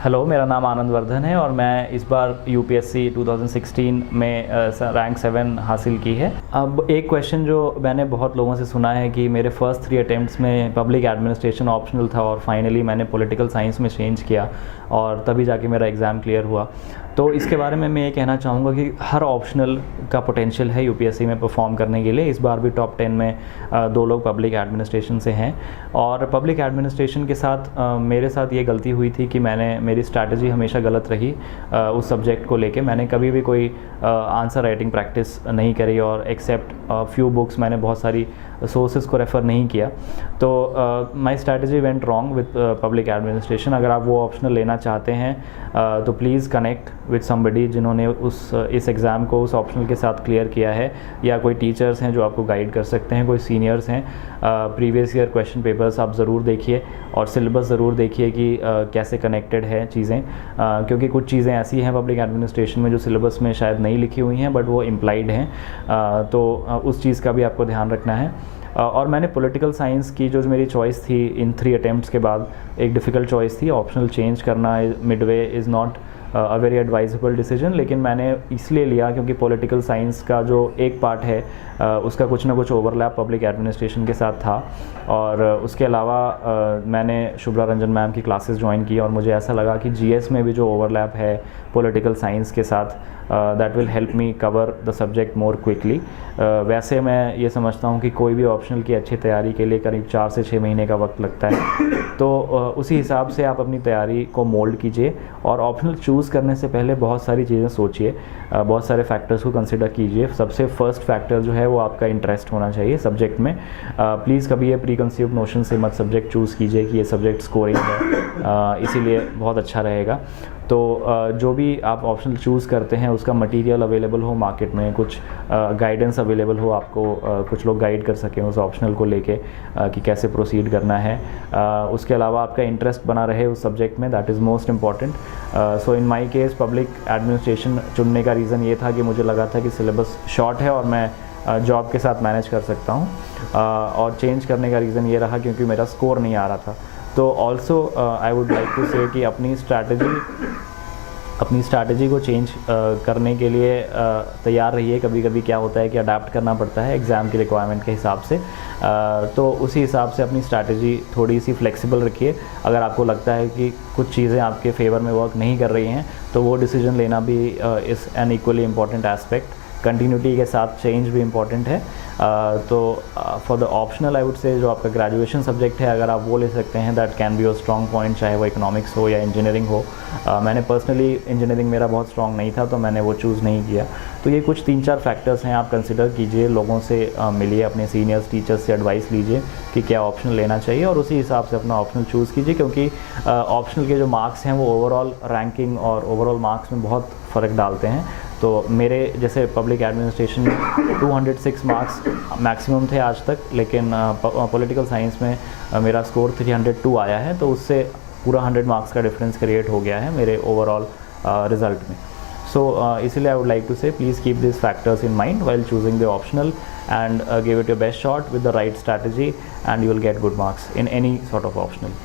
Hello, मेरा नाम आनंद वर्धन है और मैं इस बार यूपीएससी 2016 में रैंक 7 हासिल की है। अब एक क्वेश्चन जो मैंने बहुत लोगों से सुना है कि मेरे फर्स्ट 3 अटेम्प्ट्स में पब्लिक एडमिनिस्ट्रेशन ऑप्शनल था और फाइनली मैंने पॉलिटिकल साइंस में चेंज किया और तभी जाके मेरा एग्ज़ाम क्लियर हुआ। तो इसके बारे में मैं ये कहना चाहूँगा कि हर ऑप्शनल का पोटेंशियल है यूपीएससी में परफॉर्म करने के लिए। इस बार भी टॉप 10 में 2 लोग पब्लिक एडमिनिस्ट्रेशन से हैं और पब्लिक एडमिनिस्ट्रेशन के साथ मेरे साथ ये गलती हुई थी कि मेरी स्ट्रैटेजी हमेशा गलत रही। उस सब्जेक्ट को लेके मैंने कभी भी कोई आंसर राइटिंग प्रैक्टिस नहीं करी और एक्सेप्ट फ्यू बुक्स मैंने बहुत सारी सोर्सेज को रेफ़र नहीं किया। तो my strategy went wrong with public administration. अगर आप वो ऑप्शनल लेना चाहते हैं तो प्लीज़ कनेक्ट विद समबडी जिन्होंने इस एग्ज़ाम को उस ऑप्शनल के साथ क्लियर किया है, या कोई टीचर्स हैं जो आपको गाइड कर सकते हैं, कोई सीनियर्स हैं। प्रीवियस ईयर क्वेश्चन पेपर्स आप ज़रूर देखिए और सिलेबस ज़रूर देखिए कि कैसे कनेक्टेड है चीज़ें, क्योंकि कुछ चीज़ें ऐसी हैं पब्लिक एडमिनिस्ट्रेशन में जो सिलेबस में शायद नहीं लिखी हुई हैं बट वो इम्प्लाइड हैं। तो उस चीज़ का भी आपको ध्यान रखना है। और मैंने पॉलिटिकल साइंस की जो मेरी चॉइस थी इन 3 अटेम्प्ट्स के बाद, एक डिफ़िकल्ट चॉइस थी। ऑप्शनल चेंज करना Midway is not a very advisable decision, लेकिन मैंने इसलिए लिया क्योंकि पॉलिटिकल साइंस का जो एक पार्ट है उसका कुछ ना कुछ ओवरलैप पब्लिक एडमिनिस्ट्रेशन के साथ था। और उसके अलावा मैंने शुभ्रा रंजन मैम की क्लासेस ज्वाइन की और मुझे ऐसा लगा कि जीएस में भी जो ओवरलैप है पॉलिटिकल साइंस के साथ, that will help me cover the subject more quickly. वैसे मैं ये समझता हूँ कि कोई भी ऑप्शनल की अच्छी तैयारी के लिए करीब 4 से 6 महीने का वक्त लगता है। तो उसी हिसाब से आप अपनी तैयारी को मोल्ड कीजिए और ऑप्शनल चूज़ करने से पहले बहुत सारी चीज़ें सोचिए, बहुत सारे फैक्टर्स को कंसिडर कीजिए। सबसे फर्स्ट फैक्टर जो है वो आपका इंटरेस्ट होना चाहिए सब्जेक्ट में। प्लीज़ कभी ये प्री कंसीव्ड नोशन से मत सब्जेक्ट चूज़ कीजिए कि ये सब्जेक्ट स्कोरिंग है, इसीलिए बहुत अच्छा रहेगा। तो जो भी आप ऑप्शनल चूज़ करते हैं उसका मटेरियल अवेलेबल हो मार्केट में, कुछ गाइडेंस अवेलेबल हो आपको, कुछ लोग गाइड कर सकें उस ऑप्शनल को लेके कि कैसे प्रोसीड करना है। उसके अलावा आपका इंटरेस्ट बना रहे उस सब्जेक्ट में, that is most important. So in my case public administration चुनने का रीज़न ये था कि मुझे लगा था कि सिलेबस शॉर्ट है और मैं जॉब के साथ मैनेज कर सकता हूँ, और चेंज करने का रीज़न ये रहा क्योंकि मेरा स्कोर नहीं आ रहा था। तो also I would like to say कि अपनी स्ट्रैटेजी को चेंज करने के लिए तैयार रहिए। कभी कभी क्या होता है कि अडेप्ट करना पड़ता है एग्ज़ाम की रिक्वायरमेंट के हिसाब से, तो उसी हिसाब से अपनी स्ट्रैटेजी थोड़ी सी फ्लेक्सिबल रखिए। अगर आपको लगता है कि कुछ चीज़ें आपके फेवर में वर्क नहीं कर रही हैं तो वो डिसीजन लेना भी is an equally important aspect. Continuity के साथ चेंज भी इम्पॉर्टेंट है। तो for the optional I would say जो आपका ग्रेजुएशन सब्जेक्ट है अगर आप वो ले सकते हैं, that can be your strong point, चाहे वो इकोनॉमिक्स हो या इंजीनियरिंग हो। मैंने पर्सनली इंजीनियरिंग मेरा बहुत स्ट्रॉन्ग नहीं था तो मैंने वो चूज़ नहीं किया। तो ये कुछ 3-4 फैक्टर्स हैं, आप कंसिडर कीजिए, लोगों से मिलिए, अपने सीनियर्स टीचर्स से एडवाइस लीजिए कि क्या ऑप्शनल लेना चाहिए और उसी हिसाब से अपना ऑप्शनल चूज़ कीजिए, क्योंकि ऑप्शनल के जो मार्क्स हैं वो ओवरऑल रैंकिंग और ओवरऑल मार्क्स में बहुत फ़र्क डालते हैं। तो मेरे जैसे पब्लिक एडमिनिस्ट्रेशन में 206 मार्क्स मैक्सिमम थे आज तक, लेकिन पॉलिटिकल साइंस में मेरा स्कोर 302 आया है, तो उससे पूरा 100 मार्क्स का डिफरेंस क्रिएट हो गया है मेरे ओवरऑल रिज़ल्ट में। सो इसलिए आई वुड लाइक टू से please keep this factors in mind while choosing the optional and give it your best shot with the right strategy and you will get good marks in any sort of optional.